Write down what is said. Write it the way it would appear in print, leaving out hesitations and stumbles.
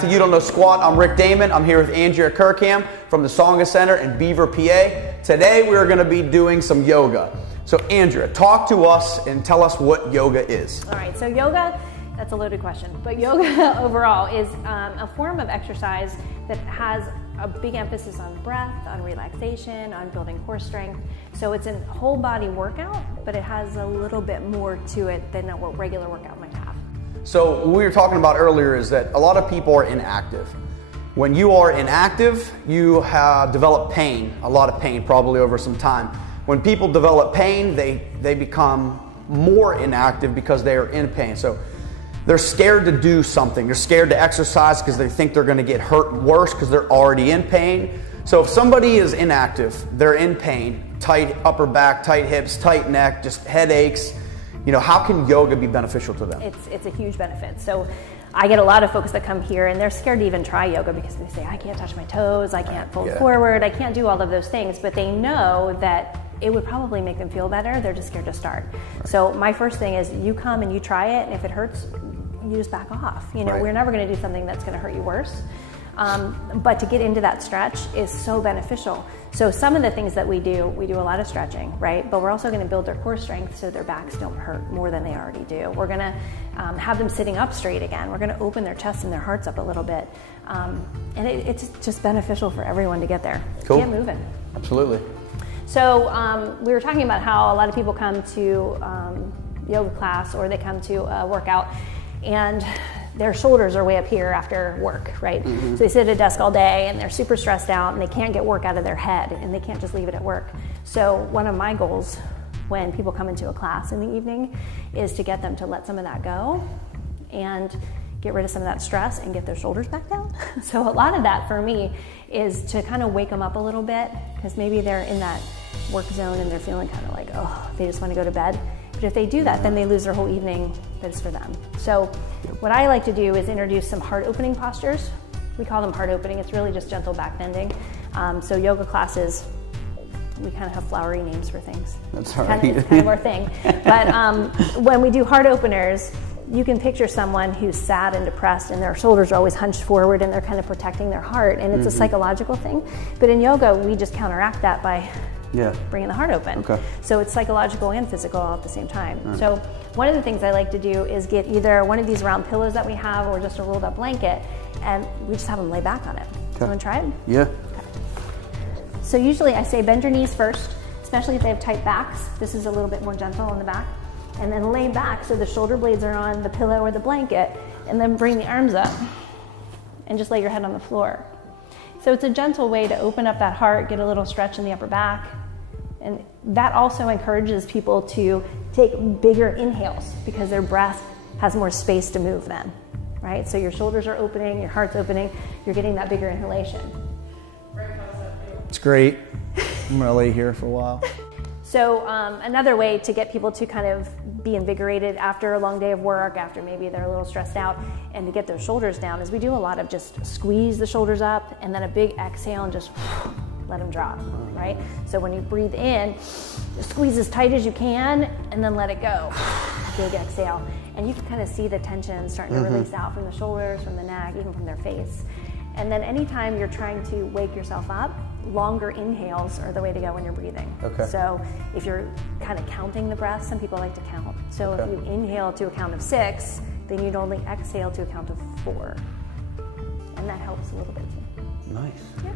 back to You Don't Know Squat. I'm Rick Daman. I'm here with Andrea Kirkham from the Sangha Center in Beaver, PA. Today we're going to be doing some yoga. So Andrea, talk to us and tell us what yoga is. All right, so yoga, that's a loaded question, but yoga overall is a form of exercise that has a big emphasis on breath, on relaxation, on building core strength. So it's a whole body workout, but it has a little bit more to it than a regular workout might have. So what we were talking about earlier is that a lot of people are inactive. When you are inactive, you have developed pain, a lot of pain probably over some time. When people develop pain, they become more inactive because they are in pain. So they're scared to do something. They're scared to exercise because they think they're going to get hurt worse because they're already in pain. So if somebody is inactive, they're in pain, tight upper back, tight hips, tight neck, just headaches, you know, how can yoga be beneficial to them? It's a huge benefit. So I get a lot of folks that come here and they're scared to even try yoga because they say, I can't touch my toes, I can't fold forward, I can't do all of those things, but they know that it would probably make them feel better. They're just scared to start. Right. So my first thing is you come and you try it, and if it hurts, you just back off. You know, we're never going to do something that's going to hurt you worse. But to get into that stretch is so beneficial. So some of the things that we do a lot of stretching, right? But we're also going to build their core strength so their backs don't hurt more than they already do. We're going to have them sitting up straight again. We're going to open their chest and their hearts up a little bit. And it's just beneficial for everyone to get there. Cool. Get moving. Absolutely. So we were talking about how a lot of people come to yoga class or they come to a workout and their shoulders are way up here after work, right? Mm-hmm. So they sit at a desk all day and they're super stressed out and they can't get work out of their head and they can't just leave it at work. So one of my goals when people come into a class in the evening is to get them to let some of that go and get rid of some of that stress and get their shoulders back down. So a lot of that for me is to kind of wake them up a little bit because maybe they're in that work zone and they're feeling kind of like, oh, they just want to go to bed. But if they do that, then they lose their whole evening that is for them. So what I like to do is introduce some heart opening postures. We call them heart opening. It's really just gentle back bending. So yoga classes, we kind of have flowery names for things. That's all right. It's kind of our thing. But when we do heart openers, you can picture someone who's sad and depressed and their shoulders are always hunched forward and they're kind of protecting their heart, and it's a psychological thing. But in yoga, we just counteract that by bringing the heart open. Okay. So it's psychological and physical all at the same time. Right. So one of the things I like to do is get either one of these round pillows that we have or just a rolled up blanket, and we just have them lay back on it. Okay. You want to try it? Yeah. Okay. So usually I say bend your knees first, especially if they have tight backs. This is a little bit more gentle on the back. And then lay back so the shoulder blades are on the pillow or the blanket, and then bring the arms up and just lay your head on the floor. So it's a gentle way to open up that heart, get a little stretch in the upper back. And that also encourages people to take bigger inhales because their breath has more space to move then, right? So your shoulders are opening, your heart's opening, you're getting that bigger inhalation. It's great. I'm gonna lay here for a while. So another way to get people to kind of be invigorated after a long day of work, after maybe they're a little stressed out, and to get their shoulders down is we do a lot of just squeeze the shoulders up and then a big exhale and just let them drop, right? So when you breathe in, just squeeze as tight as you can and then let it go. Big exhale. And you can kind of see the tension starting to release out from the shoulders, from the neck, even from their face. And then anytime you're trying to wake yourself up, longer inhales are the way to go when you're breathing. Okay. So if you're kind of counting the breath, some people like to count. So if you inhale to a count of 6, then you'd only exhale to a count of 4. And that helps a little bit too. Nice. Yeah.